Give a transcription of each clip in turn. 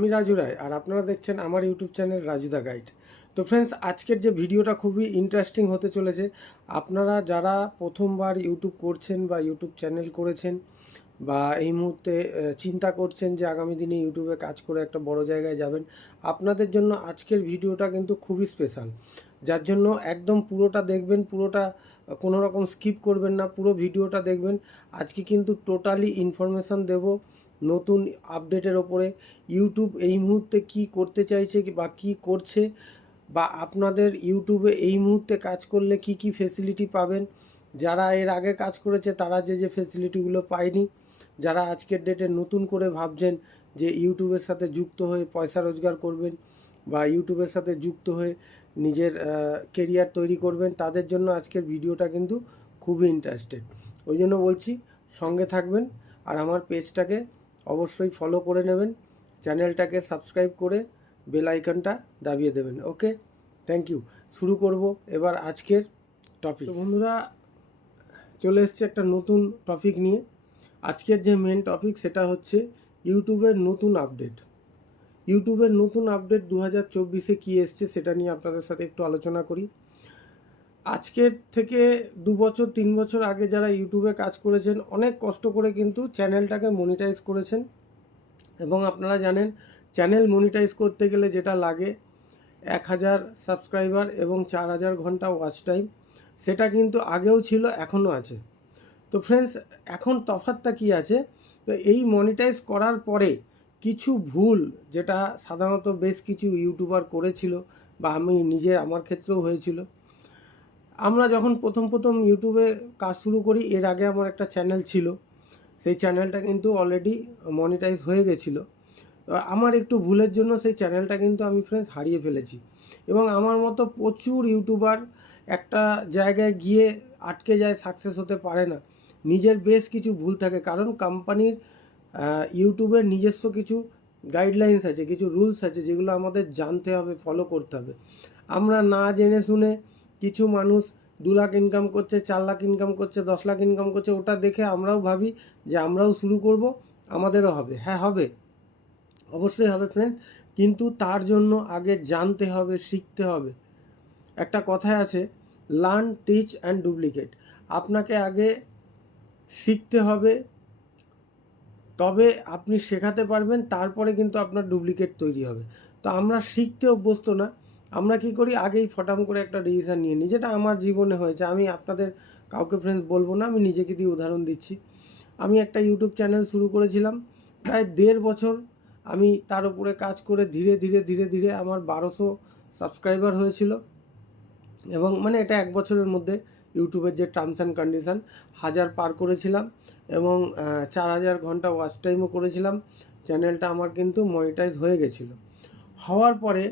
আমি রাজু রায় আর আপনারা দেখছেন আমার ইউটিউব চ্যানেল রাজু দা গাইড। তো ফ্রেন্ডস, আজকের যে ভিডিওটা খুবই ইন্টারেস্টিং হতে চলেছে। আপনারা যারা প্রথমবার ইউটিউব করছেন বা ইউটিউব চ্যানেল করেছেন বা এই মুহূর্তে চিন্তা করছেন যে আগামী দিনে ইউটিউবে কাজ করে একটা বড় জায়গায় যাবেন, আপনাদের জন্য আজকের ভিডিওটা কিন্তু খুবই স্পেশাল। যার জন্য একদম পুরোটা দেখবেন, পুরোটা কোনো রকম স্কিপ করবেন না, পুরো ভিডিওটা দেখবেন। আজকে কিন্তু টোটালি ইনফরমেশান দেব নতুন আপডেটের ওপরে। ইউটিউব এই মুহূর্তে কি করতে চাইছে বা কি করছে, বা আপনাদের ইউটিউবে এই মুহূর্তে কাজ করলে কি কি ফেসিলিটি পাবেন। যারা এর আগে কাজ করেছে তারা যে যে ফেসিলিটিগুলো পায়নি, যারা আজকের ডেটে নতুন করে ভাবছেন যে ইউটিউবের সাথে যুক্ত হয়ে পয়সা রোজগার করবেন বা ইউটিউবের সাথে যুক্ত হয়ে নিজের কেরিয়ার তৈরি করবেন, তাদের জন্য আজকের ভিডিওটা কিন্তু খুবই ইন্টারেস্টেড। ওই জন্য বলছি সঙ্গে থাকবেন আর আমার পেজটাকে অবশ্যই ফলো করে নেবেন, চ্যানেলটাকে সাবস্ক্রাইব করে বেল আইকনটা দাবিয়ে দেবেন। ওকে, থ্যাংক ইউ। শুরু করব এবার আজকের টপিক। তো বন্ধুরা, চলে এসছে একটা নতুন টপিক নিয়ে। আজকের যে মেন টপিক সেটা হচ্ছে ইউটিউবের নতুন আপডেট। ইউটিউবের নতুন আপডেট 2024-এ কী এসছে সেটা নিয়ে আপনাদের সাথে একটু আলোচনা করি। আজকের থেকে 2 বছর 3 বছর আগে যারা ইউটিউবে কাজ করেছেন, অনেক কষ্ট করে কিন্তু চ্যানেলটাকে মনিটাইজ করেছেন। এবং আপনারা জানেন চ্যানেল মনিটাইজ করতে গেলে যেটা লাগে 1000 সাবস্ক্রাইবার এবং 4000 ঘন্টা ওয়াচ টাইম, সেটা কিন্তু আগেও ছিল, এখনও আছে। তো ফ্রেন্ডস, এখন তফাৎটা কী আছে? তো এই মনিটাইজ করার পরে কিছু ভুল, যেটা সাধারণত বেশ কিছু ইউটিউবার করেছিল বা আমি নিজে আমার ক্ষেত্রেও হয়েছিল। আমরা যখন প্রথম ইউটিউবে কাজ শুরু করি, এর আগে আমার একটা চ্যানেল ছিল, সেই চ্যানেলটা কিন্তু অলরেডি মনিটাইজ হয়ে গেছিলো। আমার একটু ভুলের জন্য সেই চ্যানেলটা কিন্তু আমি ফ্রেন্ডস হারিয়ে ফেলেছি। এবং আমার মতো প্রচুর ইউটিউবার একটা জায়গায় গিয়ে আটকে যায়, সাকসেস হতে পারে না। নিজের বেশ কিছু ভুল থাকে, কারণ কোম্পানির ইউটিউবের নিজস্ব কিছু গাইডলাইন্স আছে, কিছু রুলস আছে, যেগুলো আমাদের জানতে হবে, ফলো করতে হবে। আমরা না জেনে শুনে কিছু মানুষ 2 লাখ ইনকাম করছে, 4 লাখ ইনকাম করছে, 10 লাখ ইনকাম করছে, ওটা দেখে আমরাও ভাবি যে আমরাও শুরু করব, আমাদেরও হবে। হ্যাঁ, হবে, অবশ্যই হবে ফ্রেন্ডস, কিন্তু তার জন্য আগে জানতে হবে, শিখতে হবে। একটা কথায় আছে, লার্ন, টিচ অ্যান্ড ডুপ্লিকেট। আপনাকে আগে শিখতে হবে, তবে আপনি শেখাতে পারবেন, তারপরে কিন্তু আপনার ডুপ্লিকেট তৈরি হবে। তো আমরা শিখতে অভ্যস্ত না, আমরা কি করি, আগেই ফটাম করে একটা ডিসিশান নিয়ে নিই, যেটা আমার জীবনে হয়েছে। আমি আপনাদের কাউকে ফ্রেন্ডস বলবো না, আমি নিজেকে দিয়ে উদাহরণ দিচ্ছি। আমি একটা ইউটিউব চ্যানেল শুরু করেছিলাম, প্রায় 1.5 বছর আমি তার উপরে কাজ করে ধীরে ধীরে আমার 1200 সাবস্ক্রাইবার হয়েছিল। এবং মানে এটা 1 বছরের মধ্যে ইউটিউবের যে টার্মস অ্যান্ড কন্ডিশান, 1000 পার করেছিলাম এবং 4000 ঘন্টা ওয়াচ টাইমও করেছিলাম। চ্যানেলটা আমার কিন্তু মনিটাইজ হয়ে গেছিলো। হওয়ার পরে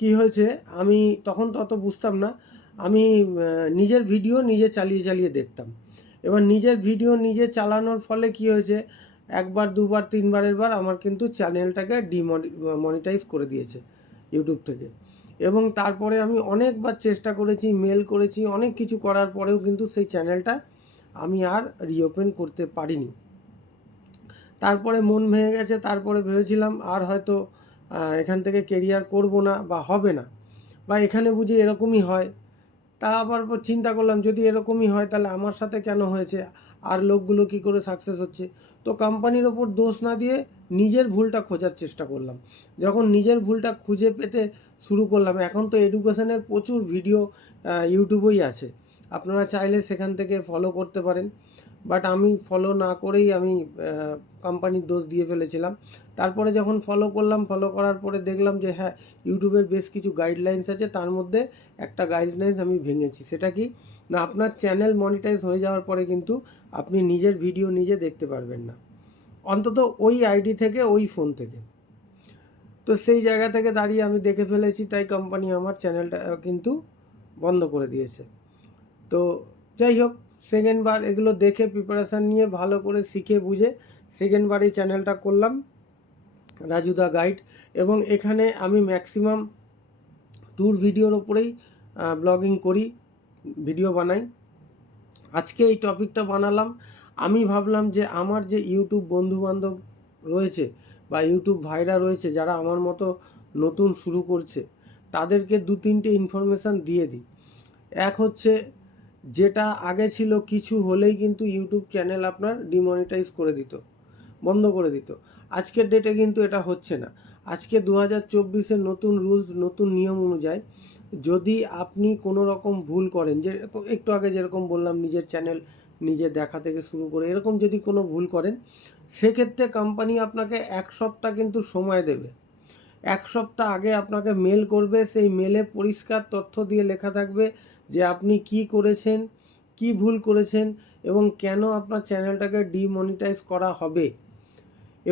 কি হয়েছে, আমি তখন তত বুঝতাম না, আমি নিজের ভিডিও নিজে চালিয়ে দেখতাম। এবার নিজের ভিডিও নিজে চালানোর ফলে কি হয়েছে, 1 বার 2 বার 3 বারের বার আমার কিন্তু চ্যানেলটাকে মনিটাইজ করে দিয়েছে ইউটিউব থেকে। এবং তারপরে আমি অনেকবার চেষ্টা করেছি, মেল করেছি, অনেক কিছু করার পরেও কিন্তু সেই চ্যানেলটা আমি আর রিওপেন করতে পারিনি। তারপরে মন ভেঙে গেছে, তারপরে ভেবেছিলাম আর হয়তো এখান থেকে কেরিয়ার করব না বা হবে না, বা এখানে বুঝি এরকমই হয়। তা আবার চিন্তা করলাম, যদি এরকমই হয় তাহলে আমার সাথে কেন হয়েছে, আর লোকগুলো কি করে সাকসেস হচ্ছে। তো কোম্পানির ওপর দোষ না দিয়ে নিজের ভুলটা খোঁজার চেষ্টা করলাম। যখন নিজের ভুলটা খুঁজে পেতে শুরু করলাম, এখন তো এডুকেশনের প্রচুর ভিডিও ইউটিউবেই আছে, আপনারা চাইলে সেখান থেকে ফলো করতে পারেন। বাট আমি ফলো না করেই আমি কোম্পানির দোষ দিয়ে ফেলেছিলাম। তারপরে যখন ফলো করলাম, ফলো করার পরে দেখলাম যে হ্যাঁ, ইউটিউবের বেশ কিছু গাইডলাইন্স আছে, তার মধ্যে একটা গাইডলাইন্স আমি ভেঙেছি। সেটা কি না, আপনার চ্যানেল মনিটাইজ হয়ে যাওয়ার পরে কিন্তু আপনি নিজের ভিডিও নিজে দেখতে পারবেন না, অন্তত ওই আইডি থেকে, ওই ফোন থেকে। তো সেই জায়গা থেকে দাঁড়িয়ে আমি দেখে ফেলেছি, তাই কোম্পানি আমার চ্যানেলটা কিন্তু বন্ধ করে দিয়েছে। তো যাই হোক, সেকেন্ড বার এগুলো দেখে প্রিপারেশান নিয়ে ভালো করে শিখে বুঝে সেকেন্ড বার এই চ্যানেলটা করলাম, রাজু দা গাইড। এবং এখানে আমি ম্যাক্সিমাম ট্যুর ভিডিওর ওপরেই ব্লগিং করি, ভিডিও বানাই। আজকে এই টপিকটা বানালাম, আমি ভাবলাম যে আমার যে ইউটিউব বন্ধুবান্ধব রয়েছে বা ইউটিউব ভাইরা রয়েছে যারা আমার মতো নতুন শুরু করছে, তাদেরকে 2-3টে ইনফরমেশান দিয়ে দিই। এক হচ্ছে, যেটা আগে ছিল কিছু হলেই কিন্তু ইউটিউব চ্যানেল আপনার ডিমনিটাইজ করে দিত, বন্ধ করে দিত। আজকের ডেটে কিন্তু এটা হচ্ছে না। আজকে 2024-এর নতুন রুলস, নতুন নিয়ম অনুযায়ী যদি আপনি কোনো রকম ভুল করেন, যে একটু আগে যেরকম বললাম নিজের চ্যানেল নিজে দেখা থেকে শুরু করে এরকম যদি কোনো ভুল করেন, সেক্ষেত্রে কোম্পানি আপনাকে 1 সপ্তাহ কিন্তু সময় দেবে। 1 সপ্তাহ আগে আপনাকে মেল করবে, সেই মেলে পরিষ্কার তথ্য দিয়ে লেখা থাকবে যে আপনি কি করেছেন, কি ভুল করেছেন এবং কেন আপনার চ্যানেলটাকে ডিমনিটাইজ করা হবে।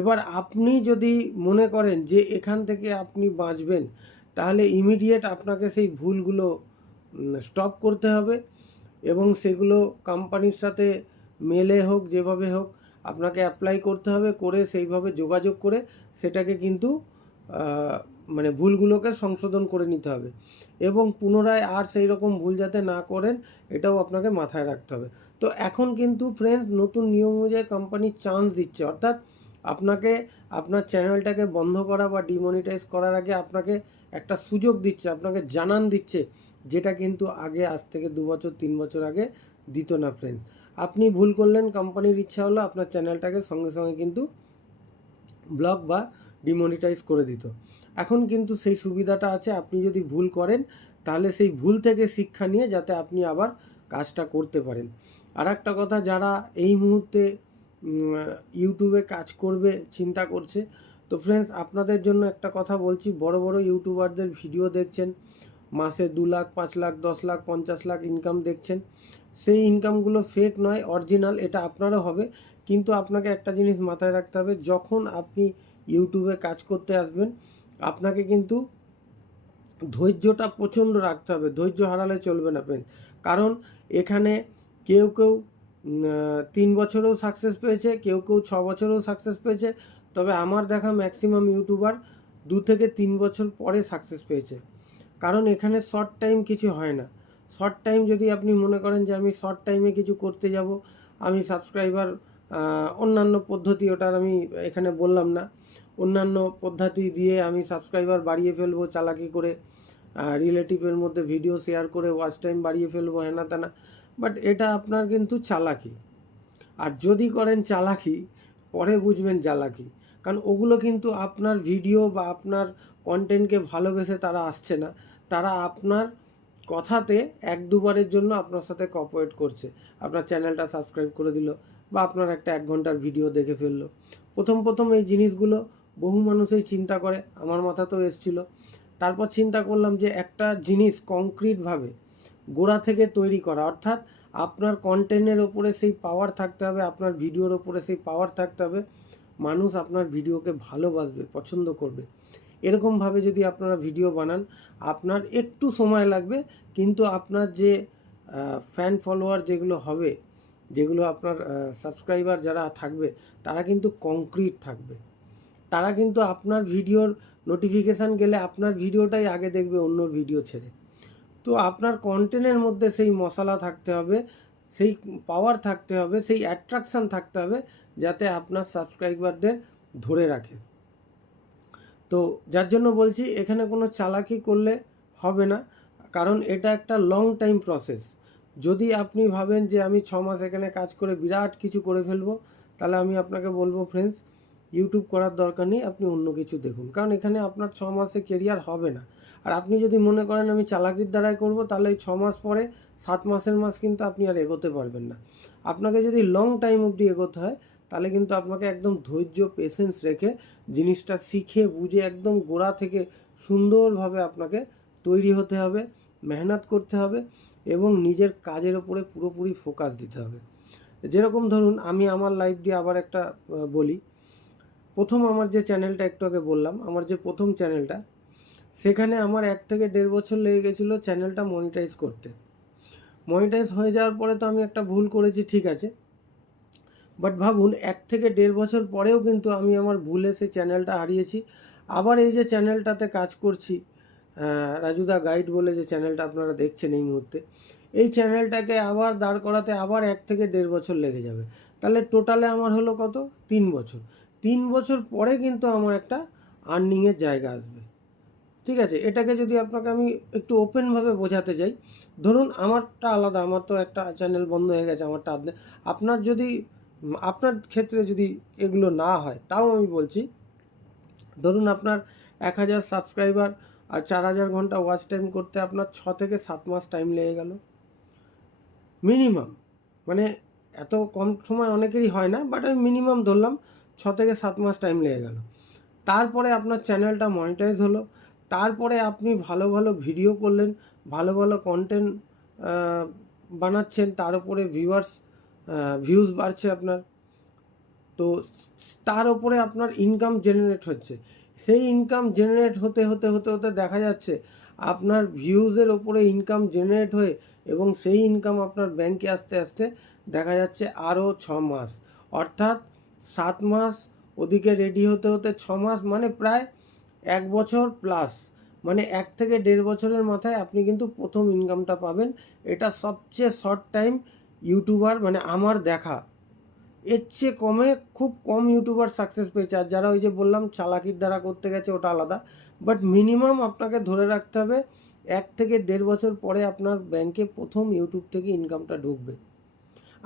এবার আপনি যদি মনে করেন যে এখান থেকে আপনি বাঁচবেন, তাহলে ইমিডিয়েট আপনাকে সেই ভুলগুলো স্টপ করতে হবে এবং সেগুলো কোম্পানির সাথে মেলে হোক যেভাবে হোক আপনাকে অ্যাপ্লাই করতে হবে, করে সেইভাবে যোগাযোগ করে সেটাকে কিন্তু মানে ভুলগুলোকে সংশোধন করে নিতে হবে এবং পুনরায় আর সেই রকম ভুল যাতে না করেন এটাও আপনাকে মাথায় রাখতে হবে। তো এখন কিন্তু ফ্রেন্ডস নতুন নিয়ম অনুযায়ী কোম্পানি চান্স দিচ্ছে, অর্থাৎ আপনাকে আপনার চ্যানেলটাকে বন্ধ করা বা ডিমনিটাইজ করার আগে আপনাকে একটা সুযোগ দিচ্ছে, আপনাকে জানান দিচ্ছে, যেটা কিন্তু আগে আজ থেকে 2 বছর 3 বছর আগে দিত না ফ্রেন্ডস। আপনি ভুল করলেন, কোম্পানির ইচ্ছা হলো আপনার চ্যানেলটাকে সঙ্গে সঙ্গে কিন্তু ব্লক বা ডিমনিটাইজ করে দিত। এখন কিন্তু সেই সুবিধাটা আছে, আপনি যদি ভুল করেন তাহলে সেই ভুল থেকে শিক্ষা নিয়ে যাতে আপনি আবার কাজটা করতে পারেন। আর একটা কথা, যারা এই মুহূর্তে ইউটিউবে কাজ করবে চিন্তা করছে, তো ফ্রেন্ডস আপনাদের জন্য একটা কথা বলছি, বড় বড় ইউটিউবারদের ভিডিও দেখছেন, মাসে 2 লাখ 5 লাখ 10 লাখ 50 লাখ ইনকাম দেখছেন, সেই ইনকামগুলো ফেক নয়, অরিজিনাল। এটা আপনারও হবে, কিন্তু আপনাকে একটা জিনিস মাথায় রাখতে হবে, যখন আপনি ইউটিউবে কাজ করতে আসবেন আপনাকে কিন্তু ধৈর্যটা প্রচণ্ড রাখতে হবে, ধৈর্য হারালে চলবে না ফ্রেন্ড। কারণ এখানে কেউ 3 বছরেও সাকসেস পেয়েছে, কেউ 6 বছরেও সাকসেস পেয়েছে, তবে আমার দেখা ম্যাক্সিমাম ইউটিউবার 2 থেকে 3 বছর পরে সাকসেস পেয়েছে। কারণ এখানে শর্ট টাইম কিছু হয় না। শর্ট টাইম যদি আপনি মনে করেন যে আমি শর্ট টাইমে কিছু করতে যাব, আমি সাবস্ক্রাইবার অন্যান্য পদ্ধতি, ওটার আমি এখানে বললাম না, অন্যান্য পদ্ধতি দিয়ে আমি সাবস্ক্রাইবার বাড়িয়ে ফেলবো চালাকি করে, রিলেটিভের মধ্যে ভিডিও শেয়ার করে ওয়াচ টাইম বাড়িয়ে ফেলবো, হ্যানা ত্যানা, বাট এটা আপনার কিন্তু চালাকি। আর যদি করেন চালাকি, পরে বুঝবেন চালাকি, কারণ ওগুলো কিন্তু আপনার ভিডিও বা আপনার কন্টেন্টকে ভালোবেসে তারা আসছে না, তারা আপনার কথাতে 1-2 বারের জন্য আপনার সাথে কোঅপারেট করছে, আপনার চ্যানেলটা সাবস্ক্রাইব করে দিল বা আপনার একটা 1 ঘন্টার ভিডিও দেখে ফেললো। প্রথম এই জিনিসগুলো বহু মানুষই চিন্তা করে, আমার মাথাতেও এসেছিল। তারপর চিন্তা করলাম যে একটা জিনিস কংক্রিটভাবে গোড়া থেকে তৈরি করা, অর্থাৎ আপনার কন্টেন্টের ওপরে সেই পাওয়ার থাকতে হবে, আপনার ভিডিওর ওপরে সেই পাওয়ার থাকতে হবে, মানুষ আপনার ভিডিওকে ভালোবাসবে, পছন্দ করবে। এরকমভাবে যদি আপনারা ভিডিও বানান, আপনার একটু সময় লাগবে, কিন্তু আপনার যে ফ্যান ফলোয়ার যেগুলো হবে, যেগুলো আপনার সাবস্ক্রাইবার যারা থাকবে, তারা কিন্তু কংক্রিট থাকবে, তারা কিন্তু আপনার ভিডিওর নোটিফিকেশান গেলে আপনার ভিডিওটাই আগে দেখবে অন্য ভিডিও ছেড়ে। তো আপনার কন্টেন্টের মধ্যে সেই মশলা থাকতে হবে, সেই পাওয়ার থাকতে হবে, সেই অ্যাট্রাকশান থাকতে হবে, যাতে আপনার সাবস্ক্রাইবারদের ধরে রাখে। তো যার জন্য বলছি এখানে কোনো চালাকি করলে হবে না, কারণ এটা একটা লং টাইম প্রসেস। যদি আপনি ভাবেন যে আমি 6 মাস এখানে কাজ করে বিরাট কিছু করে ফেলবো, তাহলে আমি আপনাকে বলবো ফ্রেন্ডস, ইউটিউব করার দরকার নেই, আপনি অন্য কিছু দেখুন, কারণ এখানে আপনার 6 মাসে কেরিয়ার হবে না। আর আপনি যদি মনে করেন আমি চালাকির দ্বারাই করব, তাহলে এই 6 মাস পরে 7 মাসের মাস কিন্তু আপনি আর এগোতে পারবেন না। আপনাকে যদি লং টাইম অবধি এগোতে হয়, তাহলে কিন্তু আপনাকে একদম ধৈর্য পেশেন্স রেখে জিনিসটা শিখে বুঝে একদম গোড়া থেকে সুন্দরভাবে আপনাকে তৈরি হতে হবে, মেহনত করতে হবে এবং নিজের কাজের ওপরে পুরোপুরি ফোকাস দিতে হবে। যেরকম ধরুন আমি আমার লাইফ দিয়ে আবার একটা বলি, প্রথম আমার যে চ্যানেলটা একটু আগে বললাম, আমার যে প্রথম চ্যানেলটা, সেখানে আমার 1 থেকে 1.5 বছর লেগে গেছিলো চ্যানেলটা মনিটাইজ করতে। মনিটাইজ হয়ে যাওয়ার পরে তো আমি একটা ভুল করেছি, ঠিক আছে, বাট ভাবুন 1 থেকে 1.5 বছর পরেও কিন্তু আমি আমার ভুলে সেই চ্যানেলটা হারিয়েছি। আবার এই যে চ্যানেলটাতে কাজ করছি, রাজুদা গাইড বলে যে চ্যানেলটা আপনারা দেখছেন এই মুহূর্তে, এই চ্যানেলটাকে আবার দাঁড় করাতে আবার 1 থেকে 1.5 বছর লেগে যাবে। তাহলে টোটালে আমার হলো কত? 3 বছর। 3 বছর পরে কিন্তু আমার একটা আর্নিংয়ের জায়গা আসবে। ঠিক আছে, এটাকে যদি আপনাকে আমি একটু ওপেনভাবে বোঝাতে যাই, ধরুন আমারটা আলাদা, আমার তো একটা চ্যানেল বন্ধ হয়ে গেছে, আমারটা আপনার যদি আপনার ক্ষেত্রে যদি এগুলো না হয়, তাও আমি বলছি, ধরুন আপনার 1000 সাবস্ক্রাইবার আর 4000 ঘন্টা ওয়াচ টাইম করতে আপনার 6 থেকে 7 মাস টাইম লেগে গেল মিনিমাম। মানে এত কম সময় অনেকেরই হয় না, বাট আমি মিনিমাম ধরলাম 6 থেকে 7 মাস টাইম লেগে গেল। তারপরে আপনার চ্যানেলটা মনিটাইজ হলো, তারপরে আপনি ভালো ভালো ভিডিও করলেন, ভালো ভালো কন্টেন্ট বানাচ্ছেন, তার উপরে ভিউজ বাড়ছে আপনার, তো তার উপরে আপনার ইনকাম জেনারেট হচ্ছে। সেই ইনকাম জেনারেট হতে হতে হতে হতে দেখা যাচ্ছে আপনার ভিউজের ওপরে ইনকাম জেনারেট হয়ে, এবং সেই ইনকাম আপনার ব্যাংকে আসতে আসতে দেখা যাচ্ছে আরও 6 মাস, অর্থাৎ 7 মাস, ওদিকে রেডি হতে হতে 6 মাস, মানে প্রায় 1 বছর প্লাস, মানে 1 থেকে 1.5 বছরের মাথায় আপনি কিন্তু প্রথম ইনকামটা পাবেন। এটা সবচেয়ে শর্ট টাইম ইউটিউবার, মানে আমার দেখা, এর চেয়ে খুব কম ইউটিউবার সাকসেস পেয়েছে। আর যারা ওই যে বললাম চালাকির দ্বারা করতে গেছে, ওটা আলাদা, বাট মিনিমাম আপনাকে ধরে রাখতে হবে 1 থেকে 1.5 বছর পরে আপনার ব্যাংকে প্রথম ইউটিউব থেকে ইনকামটা ঢুকবে।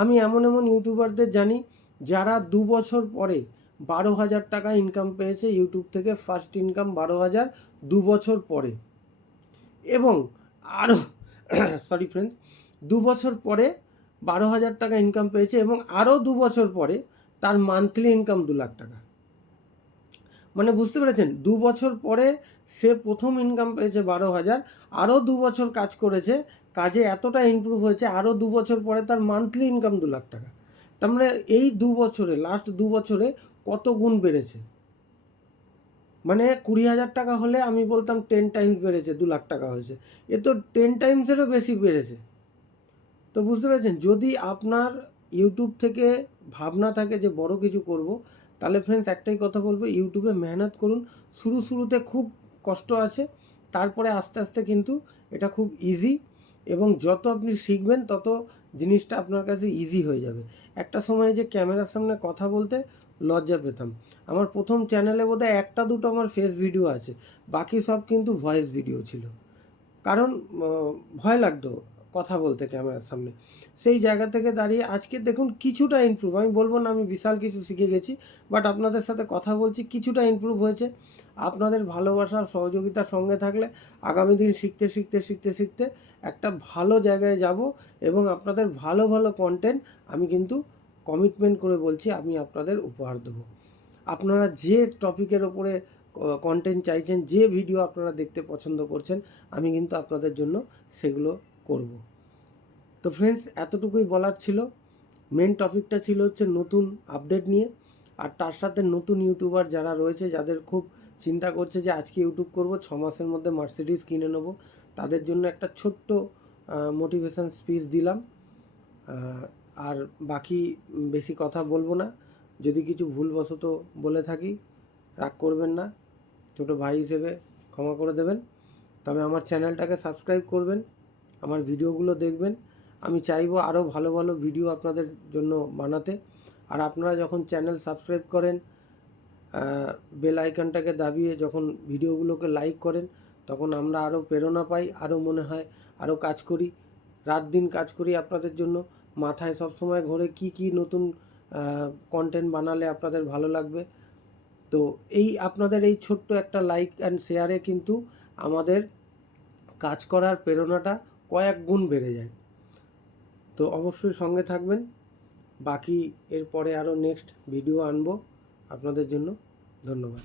আমি এমন এমন ইউটিউবারদের জানি যারা 2 বছর পরে 12,000 টাকা ইনকাম পেয়েছে ইউটিউব থেকে, ফার্স্ট ইনকাম 12,000 2 বছর পরে। এবং আরও সরি ফ্রেন্ডস, 2 বছর পরে 12,000 টাকা ইনকাম পেয়েছে, এবং আরও 2 বছর পরে তার মান্থলি ইনকাম 2 লাখ টাকা। মানে বুঝতে পেরেছেন, 2 বছর পরে সে প্রথম ইনকাম পেয়েছে 12,000, আরও 2 বছর কাজ করেছে, কাজে এতটা ইমপ্রুভ হয়েছে, আরও 2 বছর পরে তার মান্থলি ইনকাম 2 লাখ টাকা। তার মানে এই 2 বছরে, লাস্ট 2 বছরে কত গুণ বেড়েছে। মানে 20,000 টাকা হলে আমি বলতাম 10 টাইমস বেড়েছে, 2 লাখ টাকা হয়েছে, এ তো 10 টাইমসেরও বেশি বেড়েছে। তো বুঝতে পেরেছেন, যদি আপনার ইউটিউব থেকে ভাবনা থাকে যে বড় কিছু করব, তাহলে ফ্রেন্ডস একটাই কথা বলবো, ইউটিউবে মেহনত করুন। শুরুতে খুব কষ্ট আছে, তারপরে আস্তে আস্তে কিন্তু এটা খুব ইজি, এবং যত আপনি শিখবেন তত জিনিসটা আপনার কাছে ইজি হয়ে যাবে। একটা সময় যে ক্যামেরার সামনে কথা বলতে লজ্জা পেতাম, আমার প্রথম চ্যানেলে বোধহয় 1-2টো আমার ফেস ভিডিও আছে, বাকি সব কিন্তু ভয়েস ভিডিও ছিল, কারণ ভয় লাগতো কথা বলতে ক্যামেরার সামনে। সেই জায়গা থেকে দাঁড়িয়ে আজকে দেখুন কিছুটা ইমপ্রুভ, আমি বলবো না আমি বিশাল কিছু শিখে গেছি, বাট আপনাদের সাথে কথা বলছি, কিছুটা ইমপ্রুভ হয়েছে। আপনাদের ভালোবাসার সহযোগিতার সঙ্গে থাকলে আগামী দিন শিখতে শিখতে শিখতে শিখতে একটা ভালো জায়গায় যাব, এবং আপনাদের ভালো ভালো কন্টেন্ট আমি কিন্তু কমিটমেন্ট করে বলছি আমি আপনাদের উপহার দেবো। আপনারা যে টপিকের ওপরে কন্টেন্ট চাইছেন, যে ভিডিও আপনারা দেখতে পছন্দ করছেন, আমি কিন্তু আপনাদের জন্য সেগুলো করব। তো ফ্রেন্ডস, এতটুকুই বলার ছিল। মেন টপিকটা ছিল হচ্ছে নতুন আপডেট নিয়ে, আর তার সাথে নতুন ইউটিউবার যারা রয়েছে, যাদের খুব চিন্তা করছে যে আজকে ইউটিউব করব, 6 মাসের মধ্যে মার্সিডিজ কিনে নেব, তাদের জন্য একটা ছোট্ট মোটিভেশন স্পিচ দিলাম। আর বাকি বেশি কথা বলবো না, যদি কিছু ভুলবশত বলে থাকি রাগ করবেন না, ছোটো ভাই হিসেবে ক্ষমা করে দেবেন। তবে আমার চ্যানেলটাকে সাবস্ক্রাইব করবেন, আমার ভিডিওগুলো দেখবেন, আমি চাইবো আরও ভালো ভালো ভিডিও আপনাদের জন্য বানাতে। আর আপনারা যখন চ্যানেল সাবস্ক্রাইব করেন, বেল আইকনটাকে দাবিয়ে যখন ভিডিওগুলোকে লাইক করেন, তখন আমরা আরও প্রেরণা পাই, আরও মনে হয় আরও কাজ করি, রাত দিন কাজ করি আপনাদের জন্য। মাথায় সবসময় ঘোরে কি নতুন কন্টেন্ট বানালে আপনাদের ভালো লাগবে। তো এই আপনাদের এই ছোট্ট একটা লাইক অ্যান্ড শেয়ারে কিন্তু আমাদের কাজ করার প্রেরণাটা কয়েক গুণ বেড়ে যায়। তো অবশ্যই সঙ্গে থাকবেন, বাকি এরপরে আরও নেক্সট ভিডিও আনবো আপনাদের জন্য। ধন্যবাদ।